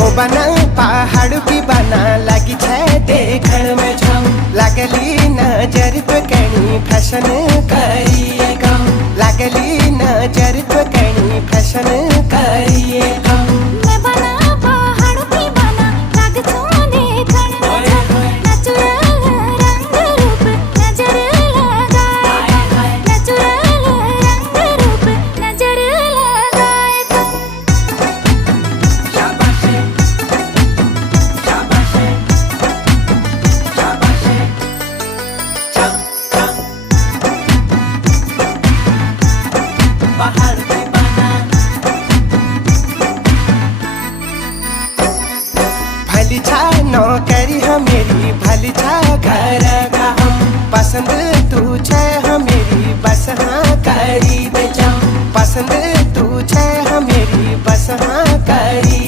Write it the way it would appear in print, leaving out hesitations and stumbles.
ओ बना पहाड़ भी बना लगी छे देखण में छम लागली नजर तो कणी फैशन करिए कम लागली नजर तो कणी फैशन करिए कम मैं बना पहाड़ भी बना लाग छो देखण में छम नेचुरल रंग रूप नजर लगाए नेचुरल रंग रूप नजर लगाए शाबाशे शाबाशे शाबाशे छम छम पहाड़ भी बना भली छा नौकरी हमेरी भली छा घर का हम पसंद तू छे हमेरी बस हाँ करी दे जम पसंद